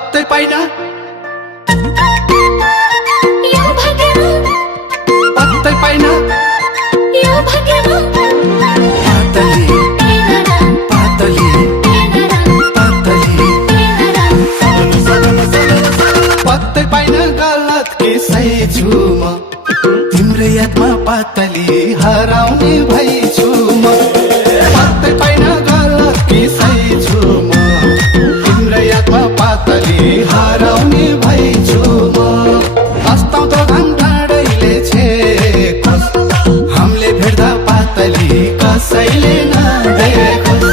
पत्तै पाइन यो भाग्यमा पत्तै पाइन यो भाग्यमा पातली पातली पातली पत्तै पाइन गलत कि सही छु म तिम्रो यादमा पातली हराउने भइछु म पत्तै पाइन गलत कि सही छु म तिम्रो यादमा पातली हराउने भइछु म अस्ताउँदो घाम डाँडैले छेकोस् हामीले भेट्दा पातली कसैले नदेखोस्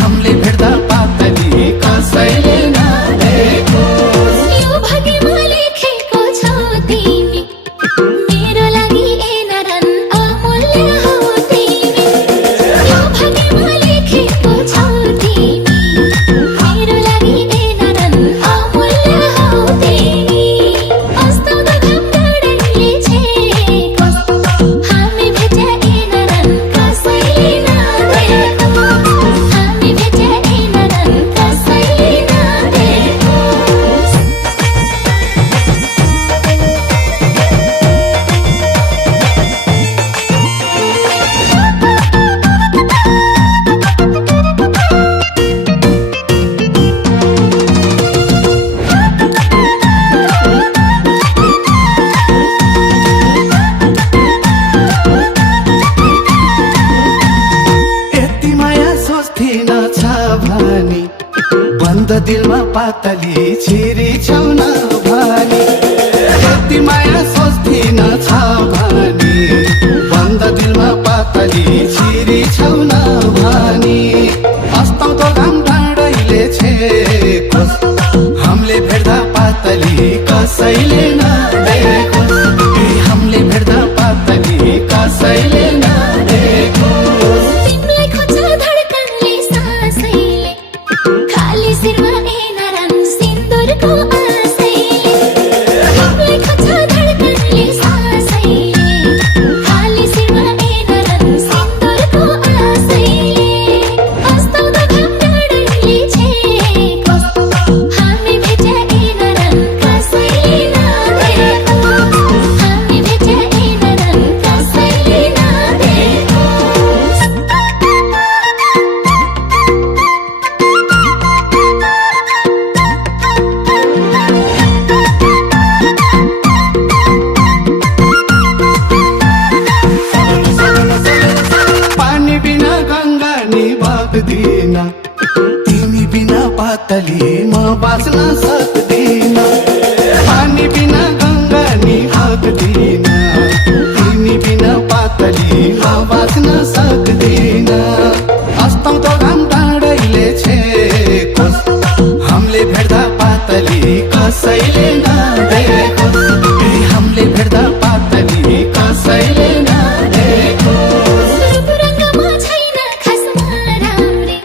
हामीले भेट्दा पातली कसैले नदेखोस् यो भाग्यमा लेखेको छ तिमी मेरो लागि एनरन अमूल्य हो तिमी यो भाग्यमा लेखेको छ तिमी मेरो लागि एनरन अमूल्य हो तिमी अस्ताउँदो घाम डाँडैले छेकोस् हामी भेट्या एनरन कसैले नदेखोस् हामी भेट्या एनरन कसैले नदेखोस् यति माया सोच्थिन छ भनी बन्द दिलमा पातली छिरी छौ न भनी यति माया सोच्थिन छ भनी बन्द दिलमा पातली छिरी छौ न भनी अस्ताउँदो घाम डाँडैले छेकोस् हामीले भेट्दा पातली कसैले नदेखोस् हामीले भेट्दा पातली कसैले नदेखोस् तिमीलाई खोज्छ धडकनले सासैले खाली शिरमा एनरन सिन्दुरको आशैले तिमीलाई खोज्छ धडकनले सासैले खाली शिरमा एनरन सिन्दुरको आशैले अस्ताउँदो घाम डाँडैले छेकोस् हामी भेट्या एनरन कसैले नदेखोस् हामी भेट्या एनरन कसैले नदेखोस् पानी बिना गंगा नि बग्दिन तिमी बिना पातली म बाँच्न सक्दिन पानी बिना गंगा नि बग्दिन तिमी बिना पातली म बाँच्न सक्दिन अस्ताउँदो घाम डाँडैले छेकोस् हामीले भेट्दा पातली कसैले नदेखोस् हामीले भेट्दा पातली कसैले नदेखोस् रूपरङ्गमा छैन खासमा राम्रे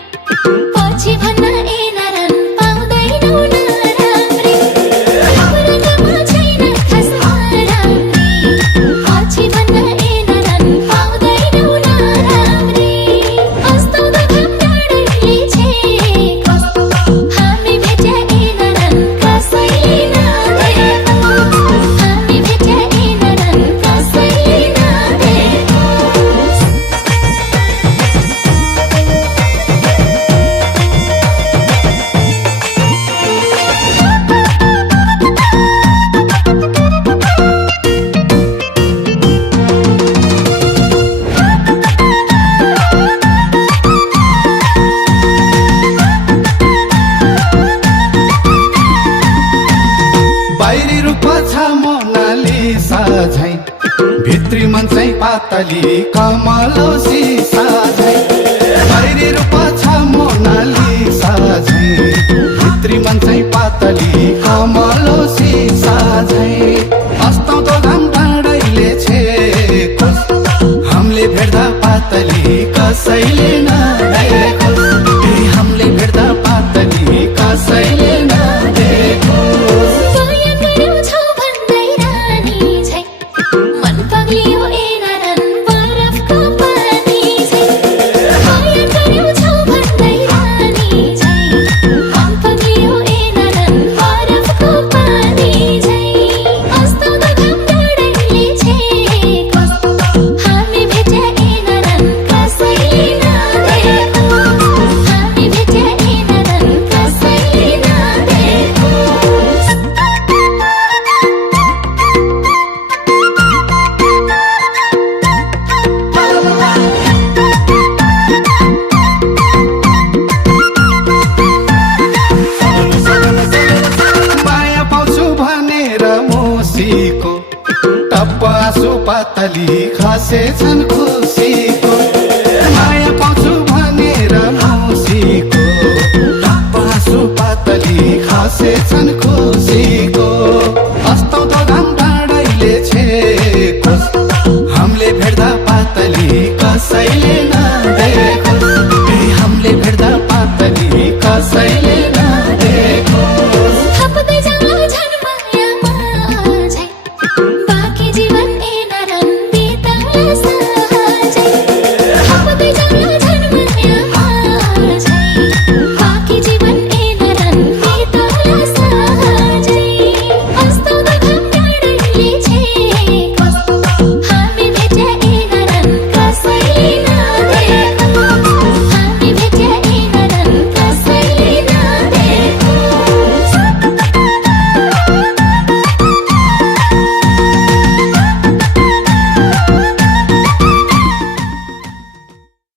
पछि भन्न एनरन पाउँदैनौ नराम्रे रूपरङ्गमा छैन खासमा राम्रे पछि भन्न एनरन पाउँदैनौ नराम्रे अस्ताउँदो घाम डाँडैले छेकोस् हामी भेट्या एनरन कसैले नदेखोस् हामी भेट्या एनरन कसैले नदेखोस् बाहिरी रूप छ मोनालिसा झै भित्री मन चाहिँ पातली कमलो सिसा झै बाहिरी रूप छ मोनालिसा झै भित्री मन चाहिँ पातली कमलो सिसा झै अस्ताउँदो घाम डाँडैले छेकोस् हामीले भेट्दा पातली कसैले नदेखोस् हामीले भेट्दा पातली कसैले नदेखोस् दया गर्यौ छौ भन्दै रानी झै मन पग्लियो एनरन बरफको पानी झै पातली खसे छन् खुस